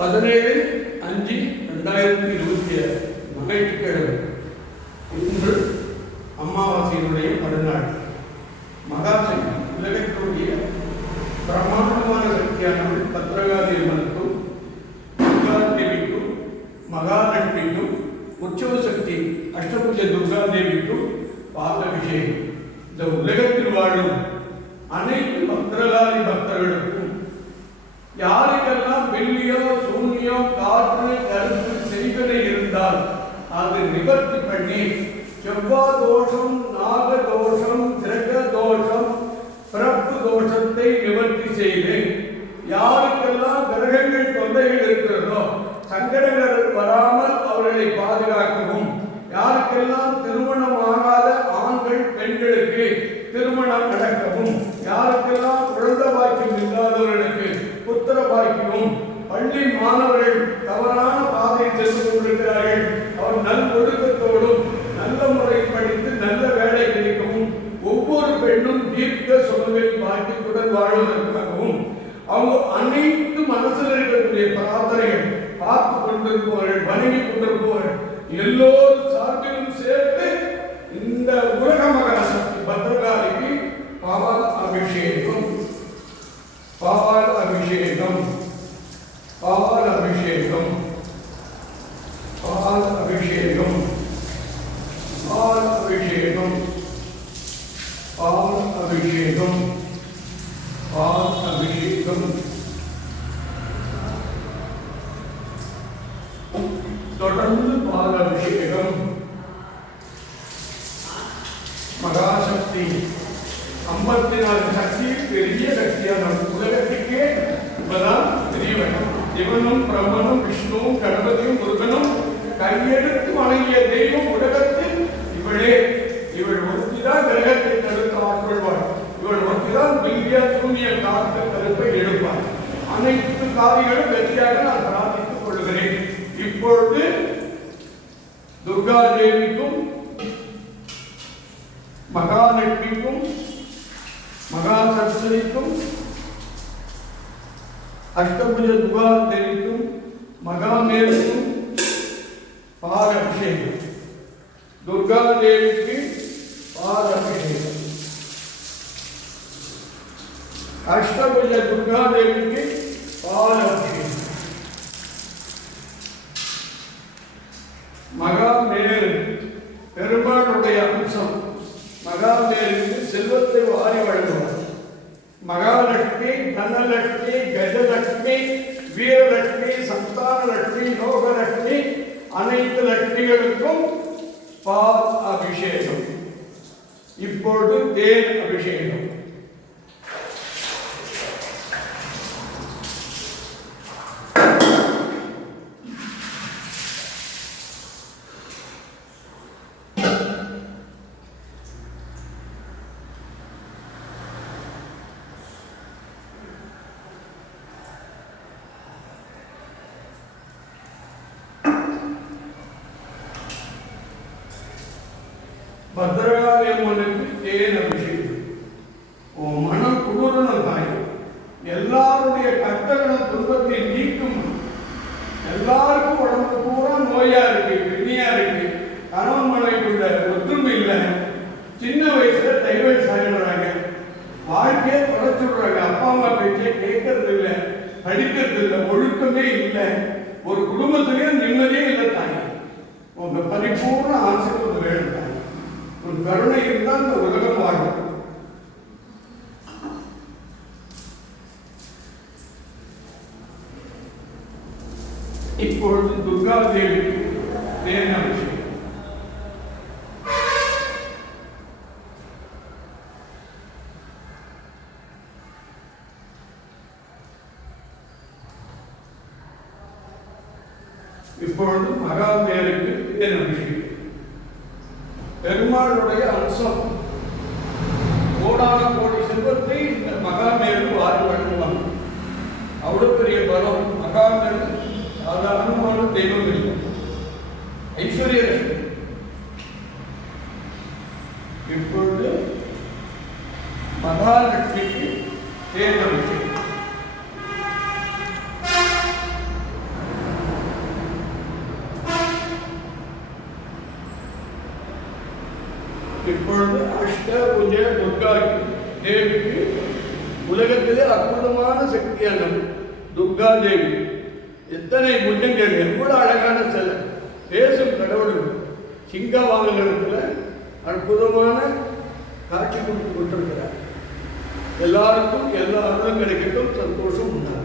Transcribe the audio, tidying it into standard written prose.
17/5/2026 ஞாயிற்றுக்கிழமை இன்று அமாவாசையினுடைய மறுநாள். மகாசக்தி உலகத்தினுடைய பிரமாண்டமான சக்தியானவள் பத்ரகாளி அம்மனுக்கும் துர்காதேவிக்கும் மகாலட்சுமிக்கும் உற்சவ சக்தி அஷ்டபுஜ துர்காதேவிக்கும் பாலாபிஷேகம். இந்த உலகத்தில் வாழும் அனைத்து பத்ரகாளி பக்தர்களுக்கும் யாருக்கெல்லாம் வெள்ளியோ சூன்யோ காற்று கருத்து செய்வனை இருந்தால் அது நிவர்த்தி பண்ணி செவ்வாய் தோஷம், நாக தோஷம், கிரக தோஷம், பிறப்பு தோஷத்தை நிவர்த்தி செய்து யாருக்கெல்லாம் கிரகங்கள் தொல்லைகள் இருக்கிறதோ சங்கடங்கள் வராமல் அவர்களை பாதுகாக்கவும், யாருக்கெல்லாம் திருமணம் ஆகாத ஆண்கள் பெண்களுக்கு திருமணம் நடக்கவும், யாருக்கெல்லாம் குழந்தை பாக்கியம் இல்லாதவர்களுக்கு புத்திர பாக்கியமும், பள்ளி மாணவர்கள் தவறான பாதையை சென்று கொண்டிருக்கிறார்கள் அவர் நல் ஒழுக்கத்தோடும் நல்ல முறையில் படித்து நல்ல வேலை கிடைக்கவும், ஒவ்வொரு பெண்ணும் தீர்க்க சுகங்கள் பாக்கியத்துடன் வாழ்வதற்காகவும் அவங்க அனைத்து மனசில் இருக்கக்கூடிய பிரார்த்தனைகள் பார்த்து கொண்டிருப்பவர்கள், வணங்கி கொண்டிருப்பவர்கள் எல்லோரும் சார்பிலும் சேர்த்து இந்த உலக மகாசக்தி பத்ரகாளிக்கு பால் அபிஷேகம், பால் அபிஷேகம், பால் அபிஷேகம், பால் அபிஷேகம், பால் அபிஷேகம், பால் அபிஷேகம், பால் அபிஷேகம். தொடர்ந்து பால் அபிஷேகம். மகாசக்தி 54 சக்தி பெரிய சக்தியான உலகத்துக்கே இப்பதான் தெரியவன். சிவனும் பிரம்மனும் விஷ்ணுவும் கணபதியும் முருகனும் கையெடுத்து வணங்கிய தெய்வம் உலகத்தில் இவளே. இவள் ஒருத்திதான் கிரகத்தை தடுத்து ஆட்கொள்வாள். இவள் ஒருத்திதான் வில்லிய சூன்ய காத்த கருப்பை எடுப்பாள். அனைத்து காரியங்களும் வெற்றியாக நான் பிரார்த்தித்துக் கொள்கிறேன். இப்பொழுது துர்காதேவிக்கும் மகாலட்சுமிக்கும் மகா சரஸ்வதிக்கும் அஷ்டபுஜ துர்காதேவிக்கும் மகாமேருக்கும் பால் அபிஷேகம். துர்காதேவிக்கு பால் அபிஷேகம். அஷ்டபுஜ துர்காதேவிக்கு பால் அபிஷேகம். மகாமேரு பெருமாளுடைய அம்சம். மகாமேருக்கு செல்வத்தை வாரி வழங்குவார். மகாலட்சுமி, தனலட்சுமி, கஜலட்சுமி, வீரலட்சுமி, சந்தானலட்சுமி, யோகலட்சுமி அனைத்து லட்சுமிகளுக்கும் பால் அபிஷேகம். இப்பொழுது தேன் அபிஷேகம். பத்ரகாளி அம்மனுக்கு தேன் அபிஷேகம். மனம் குளிரணும் தாய். எல்லாருடைய கஷ்டங்களும் துன்பத்தை நீக்கும். எல்லாருக்கும் உடம்பு பூரா நோயா இருக்கு, பிணியா இருக்கு, கணவன் மனைவிக்குள்ள ஒற்றுமை இல்லை, சின்ன வயசுல டைவர்ஸ் ஆகிடுறாங்க, வாழ்க்கையை தொலைச்சுடுறாங்க, அப்பா அம்மா பேச்சை கேட்கறது இல்லை, படிக்கிறது இல்லை, ஒழுக்கமே இல்லை, ஒரு குடும்பத்திலேயும் நிம்மதியே இல்லை தாய். உங்க பரிபூர்ண ஆசீர்வாதம் வேணும் தாய். ஒரு கருணை இருந்தால் இந்த உலகம் வாழும். இப்பொழுது துர்காதேவிக்கு தேன் அபிஷேகம். இப்பொழுது மகாமேருக்கு தேன் அபிஷேகம். பெருமாளுடைய அம்சம். கோடான கோடி செல்வத்தை இந்த மகாமேரு வாரி வழங்குவாங்க. அவ்வளவு பெரிய பலம். மகாமேரு சாதாரணமான தெய்வம் இல்லை, ஐஸ்வர்ய லட்சுமி. இப்பொழுது மகாலட்சுமிக்கு தேன் அபிஷேகம். இப்பொழுது அஷ்டபுஜ துர்கா தேவிக்கு உலகத்திலே அற்புதமான சக்தியானது துர்கா தேவி. எத்தனை புஜங்கள், எவ்வளவு அழகான சிலை, பேசும் கடவுள் சிங்க வாகனத்தில் அற்புதமான காட்சி கொடுத்து கொண்டிருக்கிறார். எல்லாருக்கும் எல்லா அருளும் கிடைக்கட்டும், சந்தோஷம் உண்டாகும்.